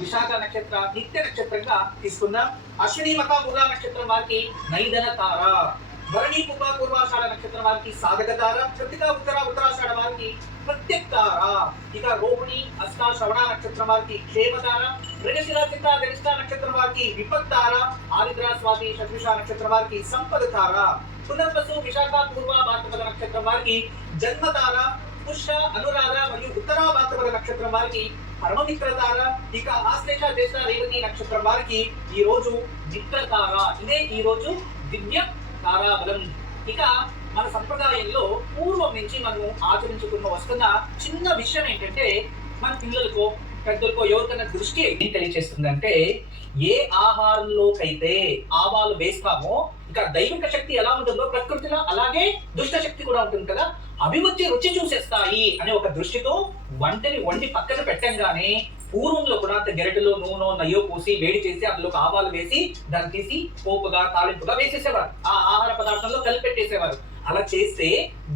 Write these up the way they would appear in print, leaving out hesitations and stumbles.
విశాఖ నక్షత్ర నిత్య నక్షత్రంగా తీసుకుందాం. అశ్విని మక మూల నక్షత్రం వారికి నైదన తార, భరణి కుంభ పూర్వాషాఢ నక్షత్రం వారికి సాధక తార, కృతిక ఉత్తరాషాఢ వారికి ప్రత్యక్ తార, ఇక రోహిణి అష్ట శ్రవణ నక్షత్రం వారికి క్షేమ తార, మృగశిర చిత్త గరిష్ట నక్షత్రం వారికి విపత్ తార, ఆరుద్ర స్వాతి శతభిష నక్షత్రం వారికి సంపద తార, పునర్వసు విశాఖ పూర్వ భాద్రపద నక్షత్రం వారికి జన్మ తార, పుష్య అనురాధ మరియు ఉత్తర భాద్రపద నక్షత్రం వారికి పరమమిత్రతార, ఇక ఆశ్లేష దేశ రేవతి నక్షత్రం వారికి ఈ రోజు మిత్రతార. ఇదే ఈ రోజు దివ్య తారాబలం. ఇక మన సంప్రదాయంలో పూర్వం నుంచి మనం ఆచరించుకున్న వస్తున్న చిన్న విషయం ఏంటంటే, మన పిల్లలకో పెద్దలకో ఎవరికైనా దృష్టి ఏం తెలియచేస్తుందంటే, ఏ ఆహారంలోకైతే ఆవాలు వేస్తామో ఇక దైవిక శక్తి ఎలా ఉంటుందో ప్రకృతిలో అలాగే దుష్ట శక్తి కూడా ఉంటుంది కదా, అవి వచ్చి రుచి చూసేస్తాయి అనే ఒక దృష్టితో వంటని వండి పక్కన పెట్టంగానే పూర్వంలో కూడా గెరటిలో నూనె నయ్యో పోసి వేడి చేసి అందులో ఆవాలు వేసి దాన్ని తీసి పోపుగా తాలింపుగా వేసేసేవారు, ఆ ఆహార పదార్థంలో కలిపెట్టేసేవారు. అలా చేస్తే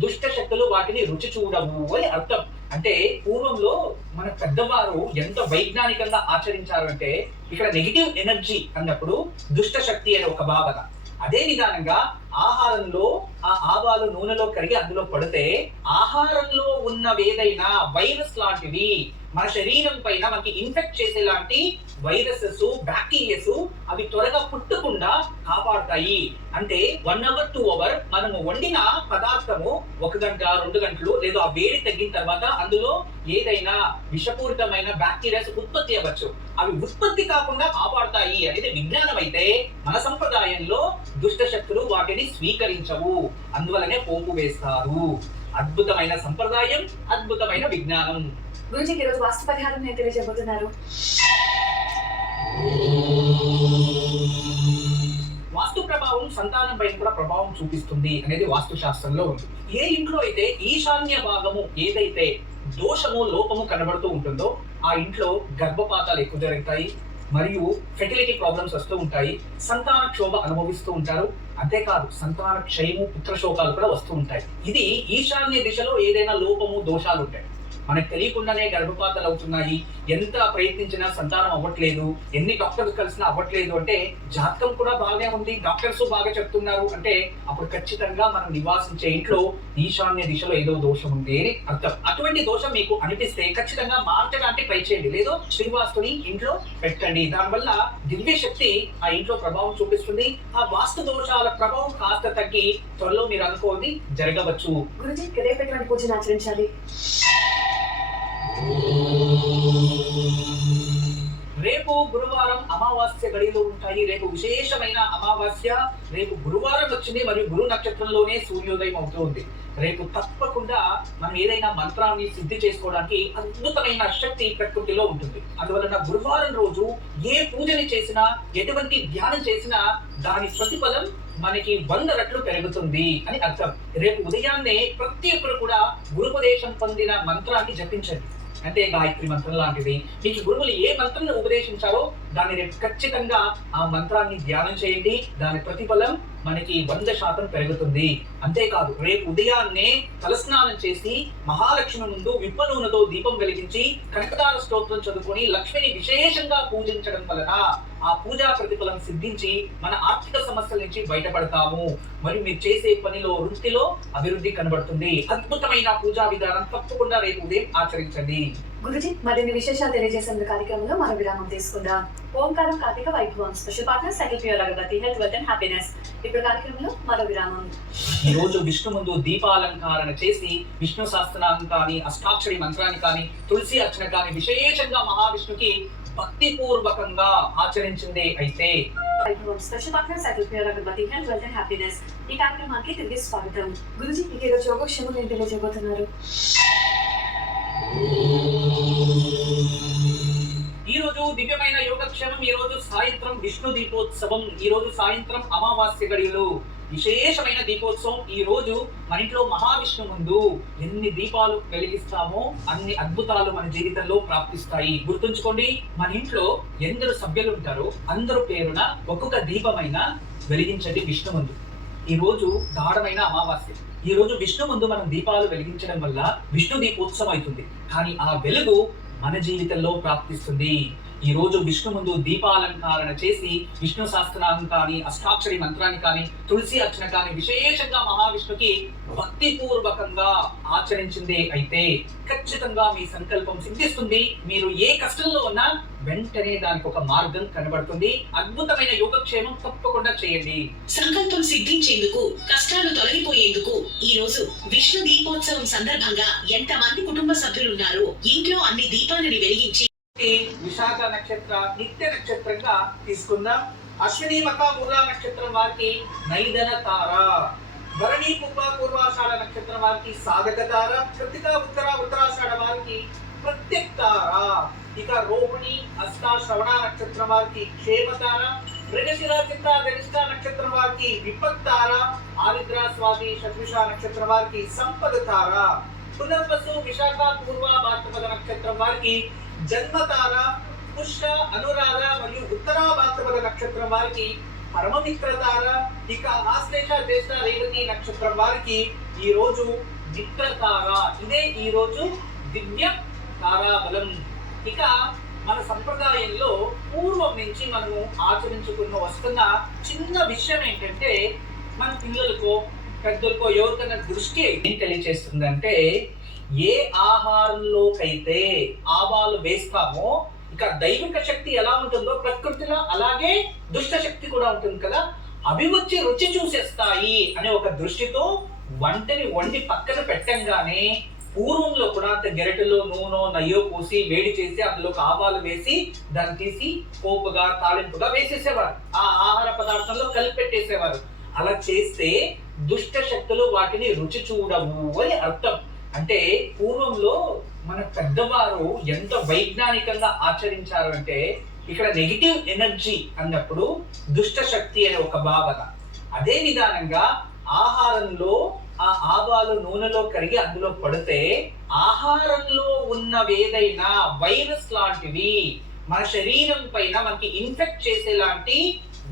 దుష్ట శక్తులు వాటిని రుచి చూడవు అని అర్థం. అంటే పూర్వంలో మన పెద్దవారు ఎంత వైజ్ఞానికంగా ఆచరించారు అంటే, ఇక్కడ నెగిటివ్ ఎనర్జీ అన్నప్పుడు దుష్ట శక్తి అనే ఒక భావన. అదే విధానంగా ఆహారంలో ఆ ఆవాలు నూనెలో కరిగి అందులో పడితే ఆహారంలో ఉన్నవేదైనా వైరస్ లాంటివి మన శరీరం పైన మనకి ఇన్ఫెక్ట్ చేసేలాంటి వైరసెస్ బ్యాక్టీరియాస్ అవి త్వరగా పుట్టకుండా కాపాడతాయి. అంటే 1 hour 2 hours మనము వండిన పదార్థము 1 గంట 2 గంటలు లేదా ఆ వేడి తగ్గిన తర్వాత అందులో ఏదైనా విషపూరితమైన బ్యాక్టీరియాస్ ఉత్పత్తి అవ్వచ్చు, అవి ఉత్పత్తి కాకుండా కాపాడతాయి అనేది విజ్ఞానం. అయితే మన సంప్రదాయంలో దుష్ట శక్తులు వాటిని స్వీకరించవు, అందువలనే పోపు వేస్తారు. అద్భుతమైన సంప్రదాయం, అద్భుతమైన విజ్ఞానం. గురుజీ, ఈరోజు వాస్తు పరిహారం నేను తెలియజేయబోతున్నారు. వాస్తు ప్రభావం సంతానం పైన కూడా ప్రభావం చూపిస్తుంది అనేది వాస్తు శాస్త్రంలో ఉంది. ఏ ఇంట్లో అయితే ఈశాన్య భాగము ఏదైతే దోషము లోపము కనబడుతూ ఉంటుందో ఆ ఇంట్లో గర్భపాతాలు ఎక్కువ జరుగుతాయి, మరియు ఫెర్టిలిటీ ప్రాబ్లమ్స్ వస్తూ ఉంటాయి, సంతాన క్షోభ అనుభవిస్తూ ఉంటారు. అంతేకాదు సంతాన క్షయము పుత్రశోకాలు కూడా వస్తూ ఉంటాయి. ఇది ఈశాన్య దిశలో ఏదైనా లోపము దోషాలు ఉంటాయి. మనకు తెలియకుండానే గర్భపాతాలు అవుతున్నాయి, ఎంత ప్రయత్నించినా సంతానం అవ్వట్లేదు, ఎన్ని డాక్టర్స్ కలిసినా అవ్వట్లేదు అంటే జాతకం కూడా బాగానే ఉంది, డాక్టర్స్ బాగా చెప్తున్నారు అంటే అప్పుడు ఖచ్చితంగా మనం నివాసించే ఇంట్లో ఈశాన్య దిశలో ఏదో దోషం ఉంది అని అర్థం. అటువంటి దోషం మీకు అనిపిస్తే ఖచ్చితంగా మార్చడానికి ట్రై చేయండి, లేదో శ్రీవాస్తుని ఇంట్లో పెట్టండి. దానివల్ల దివ్య శక్తి ఆ ఇంట్లో ప్రభావం చూపిస్తుంది. ఆ వాస్తు దోషాల ప్రభావం కాస్త తగ్గి త్వరలో మీరు అనుకోని జరగవచ్చు. గురుజీ, రేపు ఎటువంటి పూజను ఆచరించాలి? రేపు గురువారం అమావాస్య గడిలో ఉంటాయి. రేపు విశేషమైన అమావాస్య, రేపు గురువారం వచ్చింది మరియు గురు నక్షత్రంలోనే సూర్యోదయం అవుతుంది. రేపు తప్పకుండా మనం ఏదైనా మంత్రాన్ని సిద్ధి చేసుకోవడానికి అద్భుతమైన శక్తి ప్రకృతిలో ఉంటుంది. అందువలన గురువారం రోజు ఏ పూజని చేసినా, ఎటువంటి ధ్యానం చేసినా దాని ప్రతిఫలం మనకి 100 రెట్లు పెరుగుతుంది అని అర్థం. రేపు ఉదయాన్నే ప్రతి ఒక్కరు కూడా గురుపదేశం పొందిన మంత్రాన్ని జపించండి. అంటే గాయత్రి మంత్రం లాంటిది. మీకు గురువులు ఏ మంత్రాన్ని ఉపదేశించారో దాన్ని రేపు ఖచ్చితంగా ఆ మంత్రాన్ని ధ్యానం చేయండి, దాని ప్రతిఫలం మనకి 100% పెరుగుతుంది. అంతేకాదు రేపు ఉదయాన్నే తలస్నానం చేసి మహాలక్ష్మి ముందు విప్ప నూనెతో దీపం వెలిగించి కనకదార స్తోత్రం చదువుకొని లక్ష్మిని విశేషంగా పూజించడం వలన ఆ పూజా ప్రతిఫలం సిద్ధించి మన ఆర్థిక సమస్యల నుంచి బయటపడతాము. మరియు మీరు చేసే పనిలో వృత్తిలో అభివృద్ధి కనబడుతుంది. అద్భుతమైన పూజా విధానం తప్పకుండా రేపు ఉదయం ఆచరించండి. గురుజీ, మరిన్ని విశేషాలు తెలియజేసేందుకు కార్యక్రమంలో మనం విరామం తీసుకుందాం. ఓంకారం కార్తీక వైభవం special partner cycle pure agarbatti, health wealth and happiness. ఇప్పుడు కార్యక్రమంలో మరో విరామం. ఈ రోజు విష్ణు ముందు దీపాలంకరణ చేసి విష్ణు సహస్రనామం కానీ, అష్టాక్షరి మంత్రాన్ని కానీ, తులసి అర్చన కానీ విశేషంగా మహావిష్ణుకి భక్తి పూర్వకంగా ఆచరించిందే అయితే వైభవం special partner cycle pure agarbatti, health wealth and happiness. ఈ కార్యక్రమానికి తిరిగి స్వాగతం. గురుజీ, మీకు ఈరోజు యోగక్షేమం నేను తెలియజేయబోతున్నారు. ఈ రోజు దివ్యమైన యోగక్షేమం. ఈ రోజు సాయంత్రం విష్ణు దీపోత్సవం. ఈ రోజు సాయంత్రం అమావాస్య గడియలు విశేషమైన దీపోత్సవం. ఈ రోజు మన ఇంట్లో మహావిష్ణు ముందు ఎన్ని దీపాలు వెలిగిస్తామో అన్ని అద్భుతాలు మన జీవితంలో ప్రాప్తిస్తాయి. గుర్తుంచుకోండి, మన ఇంట్లో ఎందరు సభ్యులు ఉంటారో అందరూ పేరున ఒక్కొక్క దీపమైన వెలిగించండి విష్ణు ముందు. ఈ రోజు గాఢమైన అమావాస్య. ఈ రోజు విష్ణు ముందు మనం దీపాలు వెలిగించడం వల్ల విష్ణు దీపోత్సవం అవుతుంది. కానీ ఆ వెలుగు మన జీవితంలో ప్రాప్తిస్తుంది. ఈ రోజు విష్ణు ముందు దీపాలంకరణ చేసి విష్ణు సహస్రనామం కానీ అష్టాక్షరి మంత్రాన్ని కానీ తులసి అర్చన కానీ విశేషంగా మహావిష్ణుకి భక్తిపూర్వకంగా ఆచరించింది అయితే ఖచ్చితంగా మీ సంకల్పం సిద్ధిస్తుంది. మీరు ఏ కష్టంలో ఉన్నా వెంటనే దానికి ఒక మార్గం కనబడుతుంది. అద్భుతమైన యోగక్షేమం తప్పకుండా చేయండి. సంకల్పం సిద్ధించేందుకు, కష్టాలు తొలగిపోయేందుకు ఈ రోజు విష్ణు దీపోత్సవం సందర్భంగా ఎంతమంది కుటుంబ సభ్యులున్నారో ఇంట్లో అన్ని దీపాలని వెలిగించి విశాఖ నక్షత్ర నిత్య నక్షత్రంగా తీసుకుందాం. అశ్విని మక మూలా నక్షత్రం వారికి నైదన తార, భరణి పుబ్బ పూర్వాషాఢ నక్షత్రం వారికి సాధక తార, కృతిక ఉత్తర ఉత్తరాషాఢ వారికి ప్రత్యక్ తార, ఇక రోహిణి హస్త శ్రవణ నక్షత్రం వారికి క్షేమ తార, మృగశిర చిత్త ధనిష్ట నక్షత్రం వారికి విపత్ తార, ఆరుద్ర స్వాతి శతభిష నక్షత్రం వారికి సంపద తార, పునర్వసు విశాఖ పూర్వ భాద్రపద నక్షత్రం వారికి జన్మతార, పుష్య అనురాధ మరియు ఉత్తరా భాద్రపద నక్షత్రం వారికి పరమమిత్ర తార, ఇక ఆశ్లేష జ్యేష్ఠ రేవతి నక్షత్రం వారికి ఈ రోజు మిత్ర తార. ఇదే ఈ రోజు దివ్య తారాబలం. ఇక మన సంప్రదాయంలో పూర్వం నుంచి మనము ఆచరించుకున్న వస్తున్న చిన్న విషయం ఏంటంటే, మన పిల్లలకో పెద్దలకో ఎవరికైనా దృష్టి ఏం తెలియచేస్తుందంటే, ఏ ఆహారంలోకైతే ఆవాలు వేస్తామో ఇక దైవిక శక్తి ఎలా ఉంటుందో ప్రకృతిలో అలాగే దుష్ట శక్తి కూడా ఉంటుంది కదా, అవి వచ్చి రుచి చూసేస్తాయి అనే ఒక దృష్టితో వంటని వండి పక్కన పెట్టంగానే పూర్వంలో కూడా అంత గెరటలో నూనె నెయ్యో పోసి వేడి చేసి అందులోకి ఆవాలు వేసి దాన్ని తీసి పోపుగా తాలింపుగా వేసేసేవారు, ఆ ఆహార పదార్థంలో కలిపి పెట్టేసేవారు. అలా చేస్తే దుష్ట శక్తులు వాటిని రుచి చూడవు అని అర్థం. అంటే పూర్వంలో మన పెద్దవారు ఎంత వైజ్ఞానికంగా ఆచరించారు అంటే, ఇక్కడ నెగిటివ్ ఎనర్జీ అన్నప్పుడు దుష్ట శక్తి అనే ఒక భావన. అదే విధానంగా ఆహారంలో ఆ ఆవాలు నూనెలో కరిగి అందులో పడితే ఆహారంలో ఉన్నవేదైనా వైరస్ లాంటివి మన శరీరం పైన మనకి ఇన్ఫెక్ట్ చేసేలాంటి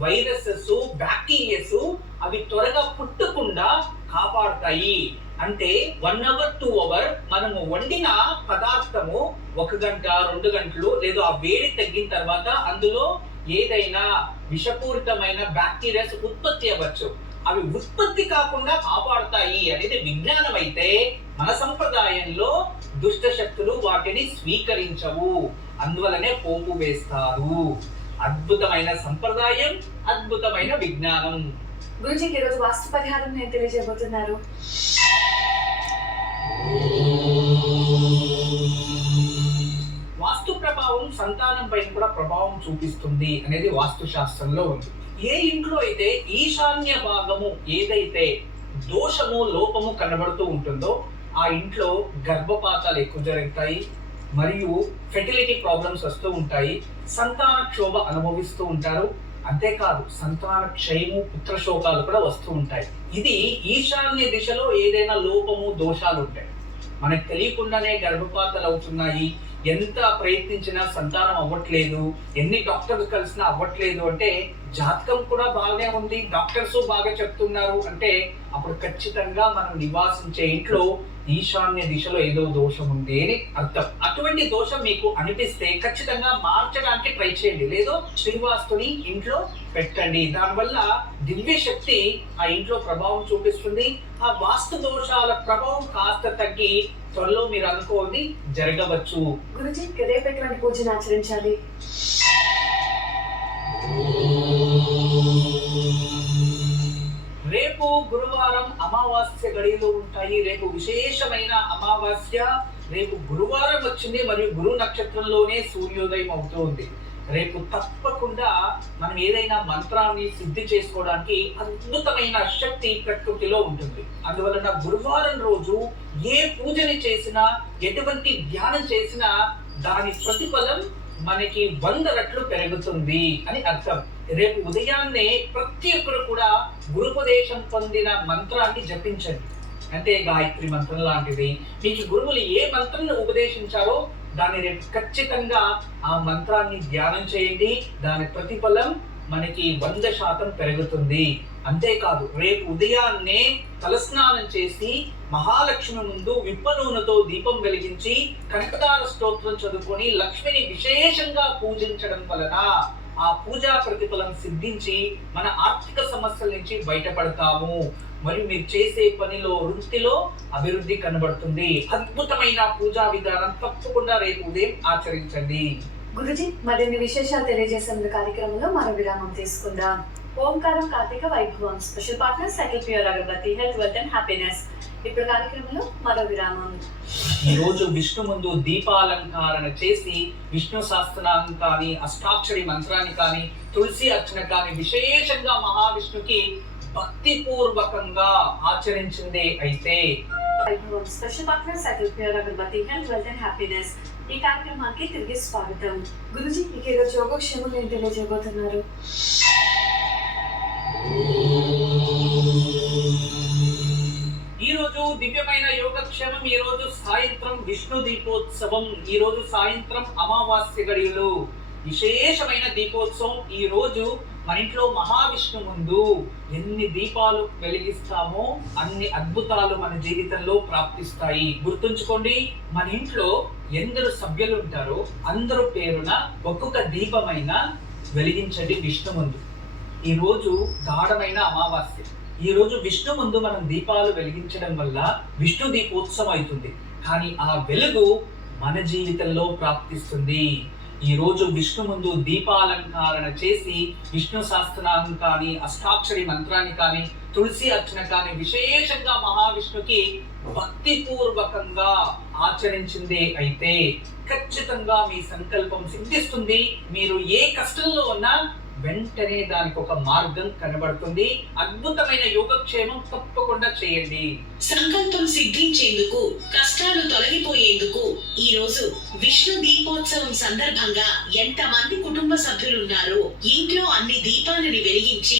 వైరసెస్ బ్యాక్టీరియాస్ అవి త్వరగా పుట్టకుండా కాపాడతాయి. అంటే 1 hour 2 hour మనము వండిన పదార్థము 1 గంట 2 గంటలు లేదు ఆ వేడి తగ్గిన తర్వాత అందులో ఏదైనా విషపూరితమైన బ్యాక్టీరియాస్ ఉత్పత్తి అవ్వచ్చు, అవి ఉత్పత్తి కాకుండా కాపాడతాయి అనేది విజ్ఞానం. అయితే మన సంప్రదాయంలో దుష్ట శక్తులు వాటిని స్వీకరించవు, అందువలనే పోపు వేస్తారు. అద్భుతమైన సంప్రదాయం, అద్భుతమైన విజ్ఞానం. గురుజీకి ఈరోజు వాస్తు పరిహారం నేను తెలియజేయబోతున్నారు. వాస్తు ప్రభావం సంతానం పైన కూడా ప్రభావం చూపిస్తుంది అనేది వాస్తు శాస్త్రంలో ఉంది. ఏ ఇంట్లో అయితే ఈశాన్య భాగము ఏదైతే దోషము లోపము కనబడుతూ ఉంటుందో ఆ ఇంట్లో గర్భపాతాలు ఎక్కువ జరుగుతాయి, మరియు ఫెర్టిలిటీ ప్రాబ్లమ్స్ వస్తూ ఉంటాయి, సంతాన క్షోభ అనుభవిస్తూ ఉంటారు. అంతేకాదు సంతాన క్షయము పుత్రశోకాలు కూడా వస్తూ ఉంటాయి. ఇది ఈశాన్య దిశలో ఏదైనా లోపము దోషాలు ఉంటాయి, మనకు తెలియకుండానే గర్భపాతాలు అవుతున్నాయి, ఎంత ప్రయత్నించినా సంతానం అవ్వట్లేదు, ఎన్ని డాక్టర్స్ కలిసినా అవ్వట్లేదు అంటే జాతకం కూడా బాగానే ఉంది, డాక్టర్స్ బాగా చెప్తున్నారు అంటే అప్పుడు ఖచ్చితంగా మనం నివాసించే ఇంట్లో ఈశాన్య దిశలో ఏదో దోషం ఉంది అని అర్థం. అటువంటి దోషం మీకు అనిపిస్తే ఖచ్చితంగా మార్చడానికి ట్రై చేయండి, లేదో శ్రీవాస్తుని ఇంట్లో పెట్టండి. దానివల్ల దివ్య శక్తి ఆ ఇంట్లో ప్రభావం చూపిస్తుంది. ఆ వాస్తు దోషాల ప్రభావం కాస్త తగ్గి త్వరలో మీరు అనుకోండి జరగవచ్చు. గురుజీ రేపు ఎటువంటి పూజను ఆచరించాలి? రేపు గురువారం అమావాస్య గడియలు ఉంటాయి. రేపు విశేషమైన అమావాస్య, రేపు గురువారం వచ్చింది మరియు గురు నక్షత్రంలోనే సూర్యోదయం అవుతుంది. రేపు తప్పకుండా మనం ఏదైనా మంత్రాన్ని సిద్ధి చేసుకోవడానికి అద్భుతమైన శక్తి ప్రకృతిలో ఉంటుంది. అందువలన గురువారం రోజు ఏ పూజని చేసినా, ఎటువంటి ధ్యానం చేసినా దాని ప్రతిఫలం మనకి 100 రెట్లు పెరుగుతుంది అని అర్థం. రేపు ఉదయాన్నే ప్రతి ఒక్కరు కూడా గురుపదేశం పొందిన మంత్రాన్ని జపించండి. అంటే గాయత్రి మంత్రం లాంటిది మీకు గురువులు ఏ మంత్రం ఉపదేశించారో దాన్ని రేపు ఖచ్చితంగా ఆ మంత్రాన్ని ధ్యానం చేయండి. దాని ప్రతిఫలం మనకి 100% పెరుగుతుంది. అంతేకాదు రేపు ఉదయాన్నే తలస్నానం చేసి మహాలక్ష్మి ముందు విప్ప నూనెతో దీపం వెలిగించి కనకదార స్తోత్రం చదువుకొని లక్ష్మిని విశేషంగా పూజించడం వలన ఆ పూజా ప్రతిఫలం సిద్ధించి మన ఆర్థిక సమస్యల నుంచి బయటపడతాము. మరియు మీరు చేసే పనిలో వృత్తిలో అభివృద్ధి కనబడుతుంది. అద్భుతమైన పూజా విధానం తప్పకుండా రేపు ఉదయం ఆచరించండి. గురుజీ మరిన్ని విశేషాలు తెలియజేసే కార్యక్రమంలో మరో విరామం తీసుకుందాం. ఓంకారం కార్తీక వైభవం special partner cycle pure agarbatti health wealth and happiness. ఇప్పుడు కార్యక్రమంలో మరో విరామం. ఈ రోజు విష్ణు ముందు దీపాలంకరణ చేసి విష్ణు సహస్రనామం కానీ అష్టాక్షరి మంత్రాన్ని కానీ తులసి అర్చన కానీ విశేషంగా మహావిష్ణుకి భక్తి పూర్వకంగా ఆచరించిందే అయితే వైభవం special partner cycle pure agarbatti health wealth and happiness. ఈ కార్యక్రమానికి తిరిగి స్వాగతం. గురుజీ మీకు ఈరోజు యోగక్షేమం ఏం తెలియజేయబోతున్నారు? ఈ రోజు దివ్యమైన యోగక్షేమం. ఈ రోజు సాయంత్రం విష్ణు దీపోత్సవం. ఈ రోజు సాయంత్రం అమావాస్య గడియలు విశేషమైన దీపోత్సవం. ఈ రోజు మన ఇంట్లో మహావిష్ణు ముందు ఎన్ని దీపాలు వెలిగిస్తామో అన్ని అద్భుతాలు మన జీవితంలో ప్రాప్తిస్తాయి. గుర్తుంచుకోండి, మన ఇంట్లో ఎందరు సభ్యులు ఉంటారో అందరూ పేరున ఒక్కొక్క దీపమైన వెలిగించండి విష్ణు ముందు. ఈ రోజు గాఢమైన అమావాస్య. ఈ రోజు విష్ణు ముందు మనం దీపాలు వెలిగించడం వల్ల విష్ణు దీపోత్సవం అవుతుంది. కానీ ఆ వెలుగు మన జీవితంలో ప్రాప్తిస్తుంది. ఈ రోజు విష్ణు ముందు దీపాలంకరణ చేసి విష్ణు సహస్రనామం కానీ అష్టాక్షరి మంత్రాన్ని కానీ తులసి అర్చన కానీ విశేషంగా మహావిష్ణుకి భక్తి పూర్వకంగా ఆచరించిందే అయితే ఖచ్చితంగా మీ సంకల్పం సిద్ధిస్తుంది. మీరు ఏ కష్టంలో ఉన్నా వెంటనే దానికి ఒక మార్గం కనబడుతుంది. అద్భుతమైన యోగక్షేమం తప్పకుండా చేయండి. సంకల్పం సిద్ధించేందుకు, కష్టాలు తొలగిపోయేందుకు ఈ రోజు విష్ణు దీపోత్సవం సందర్భంగా ఎంతమంది కుటుంబ సభ్యులున్నారో ఇంట్లో అన్ని దీపాలని వెలిగించి